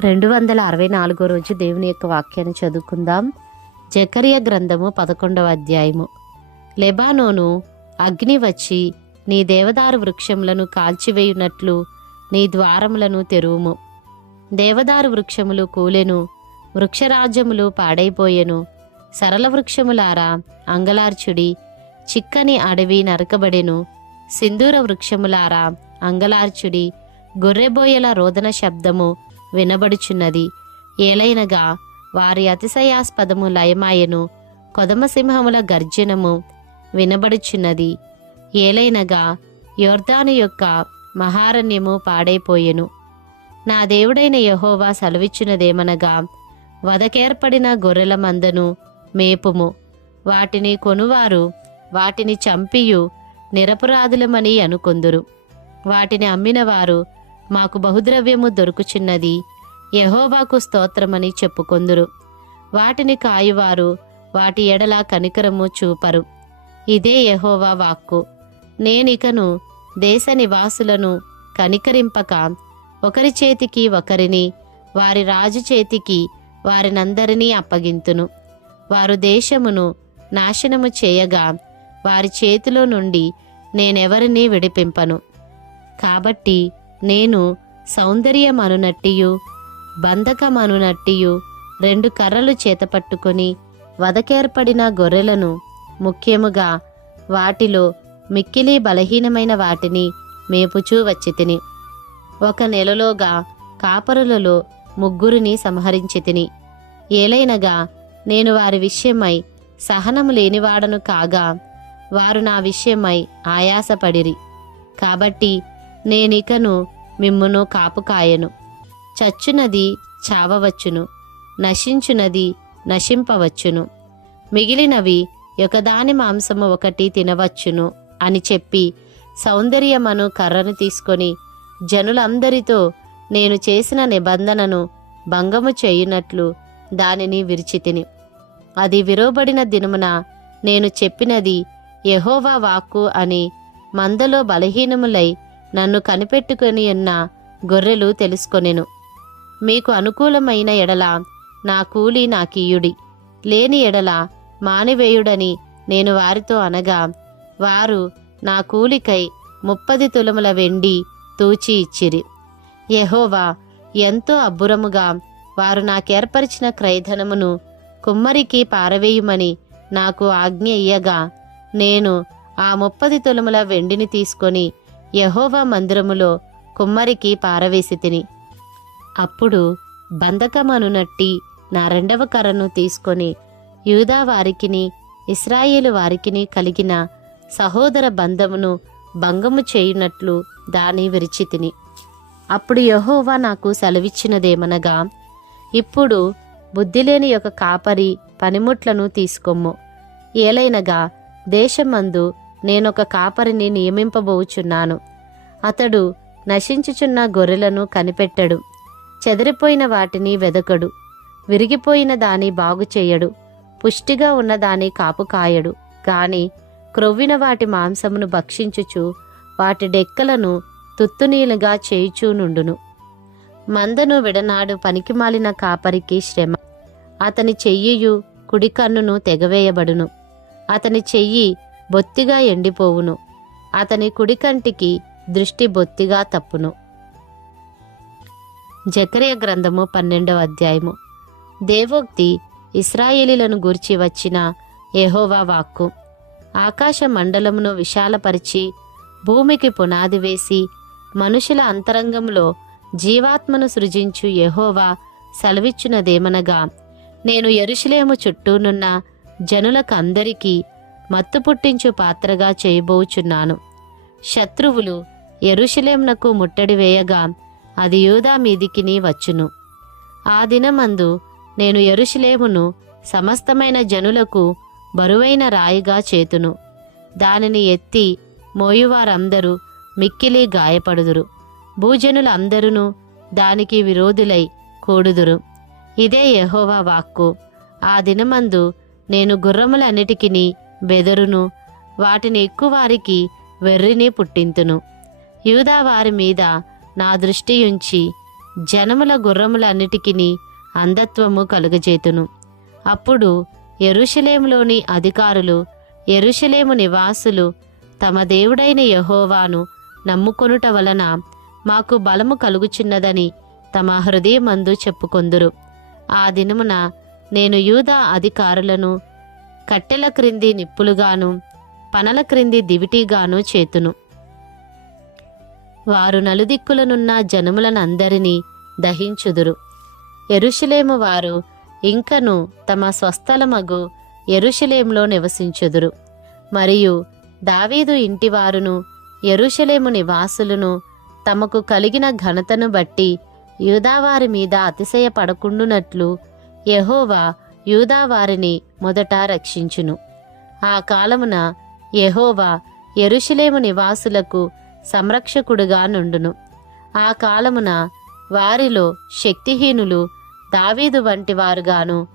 రెండు వందల అరవై నాలుగో రోజు దేవుని యొక్క వాక్యాన్ని చదువుకుందాం. జకరియ గ్రంథము పదకొండవ అధ్యాయము. లెబానోను అగ్ని వచ్చి నీ దేవదారు వృక్షములను కాల్చివేయునట్లు నీ ద్వారములను తెరువుము. దేవదారు వృక్షములు కూలెను వృక్షరాజ్యములు పాడైపోయెను. సరళ వృక్షములారా అంగలార్చుడి చిక్కని అడవి నరకబడెను. సింధూర వృక్షములారా అంగలార్చుడి గొర్రెబోయల రోదన శబ్దము వినబడుచున్నది. ఏలైనగా వారి అతిశయాస్పదము లయమాయెను కొదమసింహముల గర్జనము వినబడుచున్నది. ఏలైనగా యోర్దాను యొక్క మహారణ్యము పాడైపోయెను. నా దేవుడైన యహోవా సెలవిచ్చినదేమనగా వదకేర్పడిన గొర్రెల మందను మేపుము. వాటిని కొనువారు వాటిని చంపియు నిరపరాధులమని అనుకొందురు. వాటిని అమ్మినవారు మాకు బహుద్రవ్యము దొరుకుచున్నది. యహోవాకు స్తోత్రమని చెప్పుకొందురు. వాటిని కాయువారు వాటి ఎడల కనికరము చూపరు. ఇదే యహోవా వాక్కు. నేనికను దేశ నివాసులను కనికరింపక ఒకరి చేతికి ఒకరిని వారి రాజు చేతికి వారినందరినీ అప్పగింతును. వారు దేశమును నాశనము చేయగా వారి చేతిలో నుండి నేనెవరినీ విడిపింపను. కాబట్టి నేను సౌందర్యమనునట్టియు బంధకమనునట్టియు రెండు కర్రలు చేతపట్టుకొని వదకేర్పడిన గొర్రెలను ముఖ్యముగా వాటిలో మిక్కిలి బలహీనమైన వాటిని మేపుచూ వచ్చి తిని ఒక నెలలోగా కాపరులలో ముగ్గురిని సంహరించి తిని ఏలైనగా నేను వారి విషయమై సహనము లేనివాడను కాగా వారు నా విషయమై ఆయాసపడిరి. కాబట్టి నేనికను మిమ్మును కాపుకాయను. చచ్చునది చావవచ్చును నశించునది నశింపవచ్చును. మిగిలినవి ఒకదాని మాంసము ఒకటి తినవచ్చును అని చెప్పి సౌందర్యమను కర్రను తీసుకొని జనులందరితో నేను చేసిన నిబంధనను భంగము చేయునట్లు దానిని విరిచితిని అది విరోబడిన దినమున నేను చెప్పినది యహోవా వాక్కు అని మందలో బలహీనములై నన్ను కనిపెట్టుకొని ఉన్న గొర్రెలు తెలుసుకొనెను. మీకు అనుకూలమైన ఎడల నా కూలి నాకీయుడి. లేని ఎడల మానివేయుడని నేను వారితో అనగా వారు నా కూలికై ముప్పది తులముల వెండి తూచి ఇచ్చిరి. యహోవా ఎంతో అబ్బురముగా వారు నాకేర్పరిచిన క్రయధనమును కుమ్మరికి పారవేయుమని నాకు ఆజ్ఞ ఇయ్యగా నేను ఆ ముప్పది తులముల వెండిని తీసుకొని యహోవా మందిరములో కుమ్మరికి పారవేసి తిని. అప్పుడు బంధకమనునట్టి నా రెండవ కర్రను తీసుకొని యూదా వారికిని ఇస్రాయేలు వారికిని కలిగిన సహోదర బంధమును భంగము చేయునట్లు దాని విరిచితిని అప్పుడు యహోవా నాకు సెలవిచ్చినదేమనగా ఇప్పుడు బుద్ధిలేని యొక్క కాపరి పనిముట్లను తీసుకోమ్ము ఏలైనగా దేశమందు నేనొక కాపరిని నియమింపబోచున్నాను. అతడు నశించుచున్న గొర్రెలను కనిపెట్టడు. చెదిరిపోయిన వాటిని వెదకడు. విరిగిపోయిన దాని బాగు చేయడు. పుష్టిగా ఉన్న దాని కాపు కాయడు. కాని క్రొవ్విన వాటి మాంసమును భక్షించుచు వాటి డెక్కలను తుత్తునీలుగా చేయుచూనుండును మందను విడనాడు పనికిమాలిన కాపరికి శ్రమ. అతని చెయ్యియు కుడి కన్నును తెగవేయబడును. అతని చెయ్యి బొత్తిగా ఎండిపోవును. అతని కుడికంటికి దృష్టి బొత్తిగా తప్పును. జకరియ గ్రంథము పన్నెండవ అధ్యాయము. దేవోక్తి ఇస్రాయేలీలను గూర్చి వచ్చిన ఎహోవా వాక్కు. ఆకాశ మండలమును విశాలపరిచి భూమికి పునాది వేసి మనుషుల అంతరంగంలో జీవాత్మను సృజించు యహోవా సెలవిచ్చునదేమనగా నేను ఎరుషులేము చుట్టూనున్న జనులకందరికీ మత్తు పుట్టించు పాత్రగా చేయబోచున్నాను. శత్రువులు ఎరుషలేంనకు ముట్టడి వేయగా అది యూదా మీదికిని వచ్చును. ఆ దినమందు నేను ఎరుషలేమును సమస్తమైన జనులకు బరువైన రాయిగా చేతును. దానిని ఎత్తి మోయువారందరూ మిక్కిలి గాయపడుదురు. భూజనులందరూ దానికి విరోధులై కూడుదురు. ఇదే యహోవా వాక్కు. ఆ దినమందు నేను గుర్రములన్నిటికిని బెదరును. వాటిని ఎక్కువారికి వెర్రిని పుట్టింతును. యూదా వారి మీద నా దృష్టి ఉంచి జనముల గుర్రములన్నిటికీ అంధత్వము కలుగజేతును. అప్పుడు ఎరుషలేములోని అధికారులు ఎరుషలేము నివాసులు తమ దేవుడైన యహోవాను నమ్ముకొనుట వలన మాకు బలము కలుగుచున్నదని తమ హృదయమందు చెప్పుకొందురు. ఆ దినమున నేను యూదా అధికారులను కట్టెల క్రింది నిప్పులుగాను పనల క్రింది దివిటీగాను చేతును. వారు నలుదిక్కులనున్న జనములనందరినీ దహించుదురు. ఎరుషలేము వారు ఇంకను తమ స్వస్థలమగు ఎరుషలేంలో నివసించుదురు. మరియు దావీదు ఇంటివారును ఎరుషలేము నివాసులను తమకు కలిగిన ఘనతను బట్టి యూదావారి మీద అతిశయపడకుండునట్లు యహోవా యూదావారిని మొదట రక్షించును. ఆ కాలమున యహోవా ఎరుషలేము నివాసులకు సంరక్షకుడుగా నుండును. ఆ కాలమున వారిలో శక్తిహీనులు దావీదు వంటి వారుగాను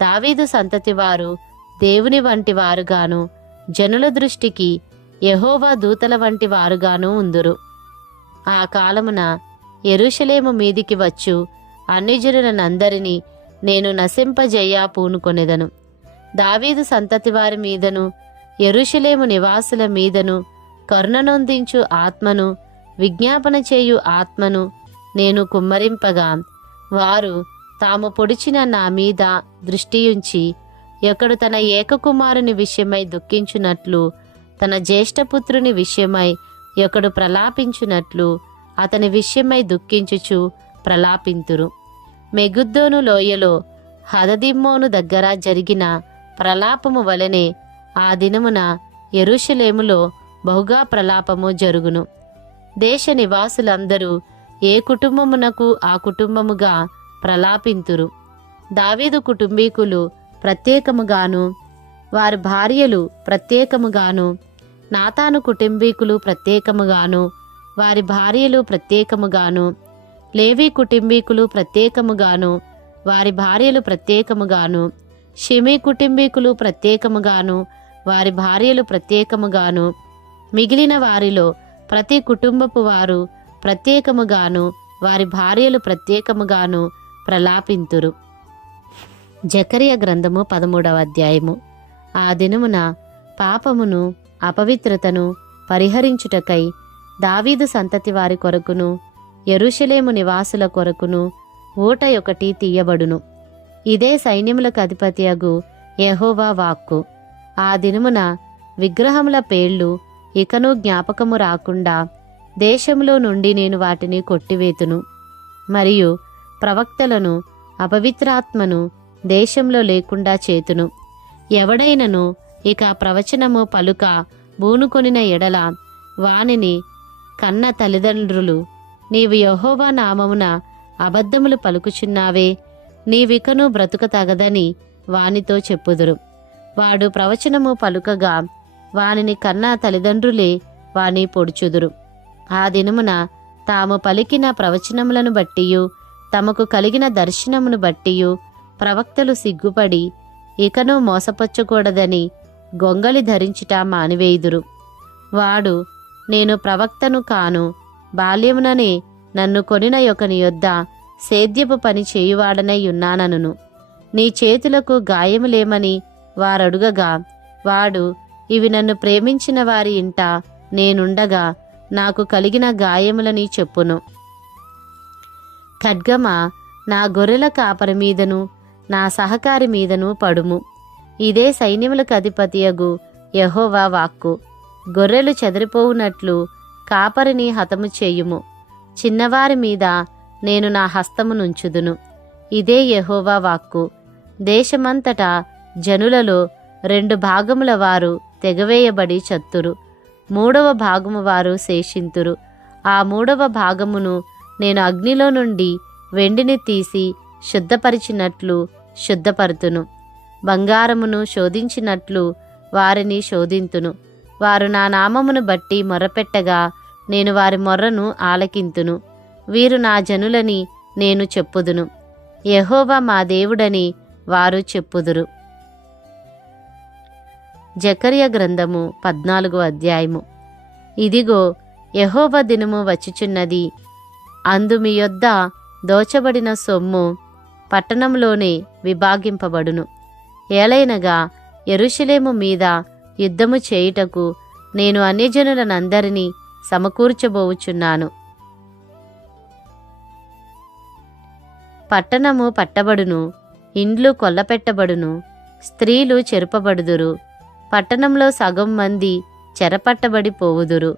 దావీదు సంతతి వారు దేవుని వంటి వారుగాను జనుల దృష్టికి యహోవా దూతల వంటి వారుగాను ఉందురు. ఆ కాలమున ఎరుషలేము మీదికి వచ్చు అన్ని జనులనందరినీ నేను నశింపజేయ పూనుకొనెదను. దావీదు సంతతి వారి మీదను ఎరుషలేము నివాసుల మీదను కరుణనొందించు ఆత్మను విజ్ఞాపన చేయు ఆత్మను నేను కుమ్మరింపగా. వారు తాము పొడిచిన నా మీద దృష్టియుంచి ఒకడు తన ఏకకుమారుని విషయమై దుఃఖించునట్లు తన జ్యేష్ఠపుత్రుని విషయమై ఒకడు ప్రలాపించునట్లు అతని విషయమై దుఃఖించుచు ప్రలాపింతురు. మెగుద్దోను లోయలో హదదిమ్మోను దగ్గర జరిగిన ప్రలాపము వలనే ఆ దినమున ఎరుషలేములో బహుగా ప్రలాపము జరుగును. దేశ నివాసులందరూ ఏ కుటుంబమునకు ఆ కుటుంబముగా ప్రలాపింతురు? దావీదు కుటుంబీకులు ప్రత్యేకముగాను వారి భార్యలు ప్రత్యేకముగాను నాతాను కుటుంబీకులు ప్రత్యేకముగాను వారి భార్యలు ప్రత్యేకముగాను లేవి కుటుంబీకులు ప్రత్యేకముగాను వారి భార్యలు ప్రత్యేకముగాను షిమి కుటుంబీకులు ప్రత్యేకముగాను వారి భార్యలు ప్రత్యేకముగాను మిగిలిన వారిలో ప్రతి కుటుంబపు వారు ప్రత్యేకముగాను వారి భార్యలు ప్రత్యేకముగాను ప్రలాపింతురు. జకరియ గ్రంథము పదమూడవ అధ్యాయము. ఆ దినమున పాపమును అపవిత్రతను పరిహరించుటకై దావీదు సంతతి వారి కొరకును ఎరుషలేము నివాసుల కొరకును ఊట ఒకటి తీయబడును. ఇదే సైన్యములకు అధిపతియగు యెహోవా వాక్కు. ఆ దినమున విగ్రహముల పేర్లు ఇకను జ్ఞాపకము రాకుండా దేశంలో నుండి నేను వాటిని కొట్టివేతును. మరియు ప్రవక్తలను అపవిత్రాత్మను దేశంలో లేకుండా చేతును. ఎవడైనను ఇక ప్రవచనము పలుక బూనుకొనిన ఎడల వానిని కన్న తల్లిదండ్రులు నీవు యహోవా నామమున అబద్ధములు పలుకుచున్నావే నీవికను బ్రతుక తగదని వానితో చెప్పుదురు. వాడు ప్రవచనము పలుకగా వానిని కన్న తల్లిదండ్రులే వాని పొడుచుదురు. ఆ దినమున తాము పలికిన ప్రవచనములను బట్టియు తమకు కలిగిన దర్శనమును బట్టియు ప్రవక్తలు సిగ్గుపడి ఇకను మోసపచ్చకూడదని గొంగలి ధరించుట మానివేయుదురు. వాడు నేను ప్రవక్తను కాను బాల్యముననే నన్ను కొనిన యొకని యొద్ద సేద్యపు పని చేయువాడనై ఉన్నానను నీ చేతులకు గాయములేమని వారడుగగా వాడు ఇవి నన్ను ప్రేమించిన వారి ఇంట నేనుండగా నాకు కలిగిన గాయములని చెప్పును. ఖడ్గమా నా గొర్రెల కాపరి మీదను నా సహకారి మీదను పడుము. ఇదే సైన్యములకు అధిపతియగు యహోవా వాక్కు. గొర్రెలు చెదిరిపోవునట్లు కాపరిని హతము చేయుము. చిన్నవారి మీద నేను నా హస్తమునుంచుదును. ఇదే యహోవా వాక్కు. దేశమంతటా జనులలో రెండు భాగముల వారు తెగవేయబడి చత్తురు. మూడవ భాగము వారు శేషింతురు. ఆ మూడవ భాగమును నేను అగ్నిలో నుండి వెండిని తీసి శుద్ధపరిచినట్లు శుద్ధపరుతును. బంగారమును శోధించినట్లు వారిని శోధింతును. వారు నా నామమును బట్టి మొరపెట్టగా నేను వారి మొర్రను ఆలకింతును. వీరు నా జనులని నేను చెప్పుదును. యహోవా మా దేవుడని వారు చెప్పుదురు. జకర్య గ్రంథము పద్నాలుగో అధ్యాయము. ఇదిగో యహోవ దినము వచ్చుచున్నది. అందు మీ యొద్ద దోచబడిన సొమ్ము పట్టణంలోనే విభాగింపబడును. ఏలైనగా ఎరుషలేము మీద యుద్ధము చేయుటకు నేను అన్యజనులనందరినీ సమకూర్చబోవుచున్నాను పట్టణము పట్టబడును ఇండ్లు కొల్లపెట్టబడును స్త్రీలు చెరుపబడుదురు. పట్టణంలో సగం మంది చెరపట్టబడి పోవుదురు.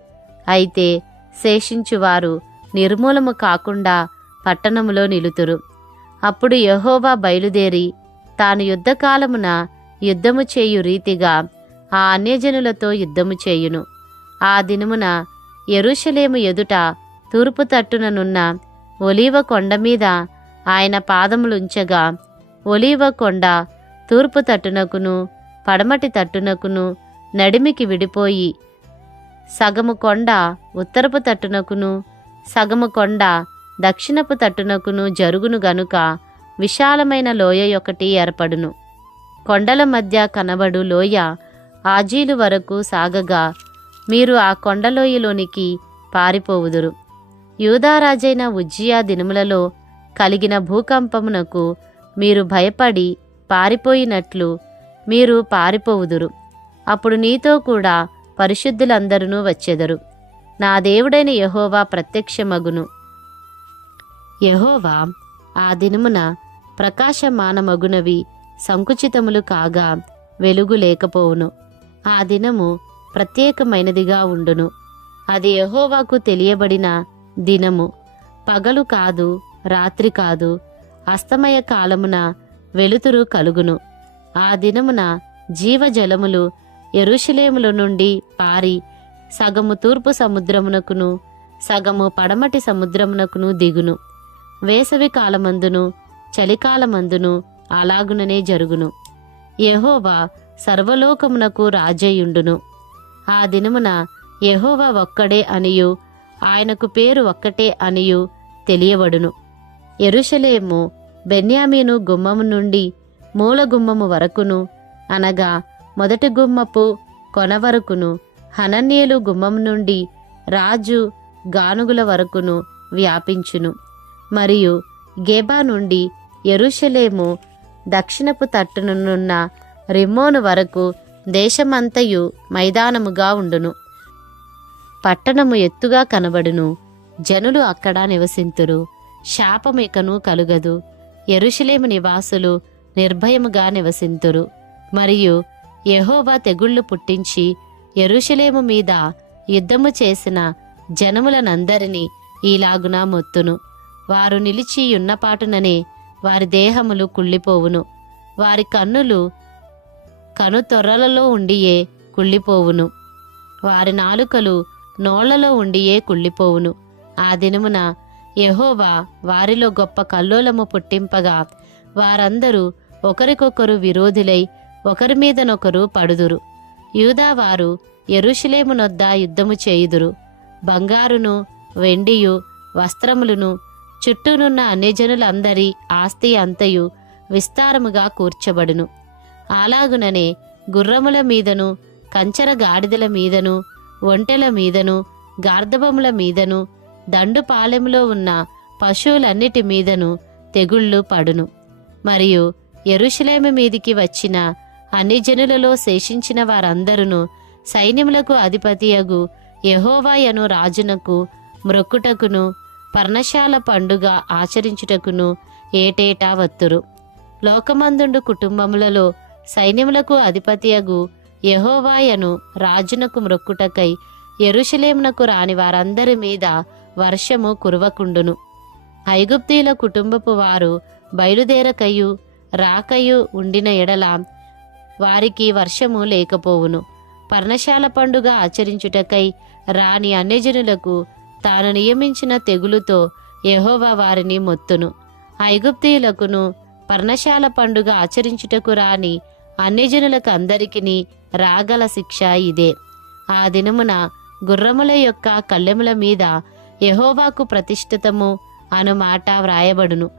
అయితే శేషించువారు నిర్మూలము కాకుండా పట్టణములో నిలుతురు. అప్పుడు యహోవా బయలుదేరి తాను యుద్ధకాలమున యుద్ధము చేయు రీతిగా ఆ అన్యజనులతో యుద్ధము చేయును. ఆ దినమున ఎరుషలేము ఎదుట తూర్పు తట్టుననున్న ఒలీవ కొండ మీద ఆయన పాదములుంచగా ఒలీవ కొండ తూర్పు తట్టునకును పడమటి తట్టునకును నడిమికి విడిపోయి సగము కొండ ఉత్తరపు తట్టునకును సగము కొండ దక్షిణపు తట్టునకును జరుగును గనుక విశాలమైన లోయ ఒకటి ఏర్పడును. కొండల మధ్య కనబడు లోయ ఆజీలు వరకు సాగగా మీరు ఆ కొండలోయలోనికి పారిపోవుదురు. యూదారాజైన ఉజ్జియా దినములలో కలిగిన భూకంపమునకు మీరు భయపడి పారిపోయినట్లు మీరు పారిపోవుదురు. అప్పుడు నీతో కూడా పరిశుద్ధులందరూ వచ్చెదరు. నా దేవుడైన యహోవా ప్రత్యక్షమగును. యహోవా ఆ దినమున ప్రకాశమానమగునవి సంకుచితములు కాగా వెలుగు లేకపోవును. ఆ దినము ప్రత్యేకమైనదిగా ఉండును. అది యహోవాకు తెలియబడిన దినము. పగలు కాదు రాత్రి కాదు అస్తమయ కాలమున వెలుతురు కలుగును. ఆ దినమున జీవజలములు ఎరుషులేముల నుండి పారి సగము తూర్పు సముద్రమునకును సగము పడమటి సముద్రమునకును దిగును. వేసవి కాలమందును చలికాలమందును అలాగుననే జరుగును. యహోవా సర్వలోకమునకు రాజయ్యుండును ఆ దినమున యహోవా ఒక్కడే అనియు ఆయనకు పేరు ఒక్కటే అనియు తెలియబడును. ఎరుషలేము బెన్యామీను గుమ్మము నుండి మూల గుమ్మము వరకును అనగా మొదటి గుమ్మపు కొన వరకును హనన్యేలు గుమ్మం నుండి రాజు గానుగుల వరకును వ్యాపించును. మరియు గేబా నుండి ఎరుషలేము దక్షిణపు తట్టునున్న రిమ్మోను వరకు దేశమంతయు మైదానముగా ఉండును. పట్టణము ఎత్తుగా కనబడును. జనులు అక్కడ నివసింతురు. శాపమికను కలుగదు. ఎరుషులేము నివాసులు నిర్భయముగా నివసింతురు. మరియు యహోవా తెగుళ్ళు పుట్టించి ఎరుషలేము మీద యుద్ధము చేసిన జనములనందరినీ ఈలాగున మొత్తును. వారు నిలిచి ఉన్నపాటుననే వారి దేహములు కుళ్ళిపోవును. వారి కన్నులు కను తొర్రలలో ఉండియే కుళ్ళిపోవును. వారి నాలుకలు నోళ్ళలో ఉండియే కుళ్ళిపోవును. ఆ దినమున యహోవా వారిలో గొప్ప కల్లోలము పుట్టింపగా వారందరూ ఒకరికొకరు విరోధులై ఒకరి మీదనొకరు పడుదురు. యూదావారు ఎరుషులేమునొద్ద యుద్ధము చేయుదురు. బంగారును వెండియు వస్త్రములను చుట్టూనున్న అన్యజనులందరి ఆస్తి అంతయు విస్తారముగా కూర్చబడును. అలాగుననే గుర్రముల మీదను కంచర గాడిదల మీదను ఒంటెల మీదను గార్ధబముల మీదను దండుపాలెములో ఉన్న పశువులన్నిటి మీదను తెగుళ్ళు పడును. మరియు ఎరుషులేమి మీదికి వచ్చిన అన్ని జనులలో శేషించిన వారందరును సైన్యములకు అధిపతియగు యహోవాయను రాజునకు మ్రొక్కుటకును పర్ణశాల పండుగ ఆచరించుటకును ఏటేటా వత్తురు. లోకమందుండు కుటుంబములలో సైన్యములకు అధిపతియగు యహోవాయను రాజునకు మ్రొక్కుటకై ఎరుషలేమునకు రాని వారందరి మీద వర్షము కురవకుండును. ఐగుప్తీల కుటుంబపు వారు బయలుదేరకయు రాకయు ఉండిన ఎడల వారికి వర్షము లేకపోవును. పర్ణశాల పండుగ ఆచరించుటకై రాని అన్యజనులకు తాను నియమించిన తెగులుతో యహోవా వారిని మొత్తును. ఐగుప్తీయులకును పర్ణశాల పండుగ ఆచరించుటకు రాని అన్యజనులకు అందరికీ రాగల శిక్ష ఇదే. ఆ దినమున గుర్రముల యొక్క కళ్ళెముల మీద యహోవాకు ప్రతిష్ఠితము అను మాట వ్రాయబడును.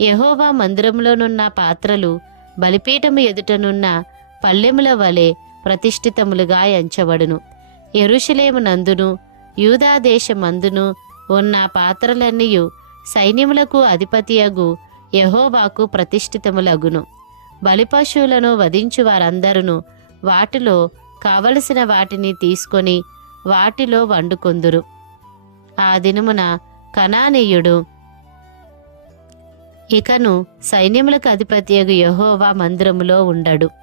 యహోవా మందిరంలోనున్న పాత్రలు బలిపీఠము ఎదుటనున్న పల్లెముల వలె ప్రతిష్ఠితములుగా ఎంచబడును. ఎరుషలేము నందును యూదాదేశమందును ఉన్న పాత్రలన్నీయు సైన్యములకు అధిపతియగు యహోవాకు ప్రతిష్ఠితములగును. బలిపశువులను వధించు వారందరును వాటిలో కావలసిన వాటిని తీసుకొని వాటిలో వండుకొందురు. ఆ దినమున కణానీయుడు ఇకను సైన్యములకు అధిపతి యహోవా మందిరములో ఉండడు.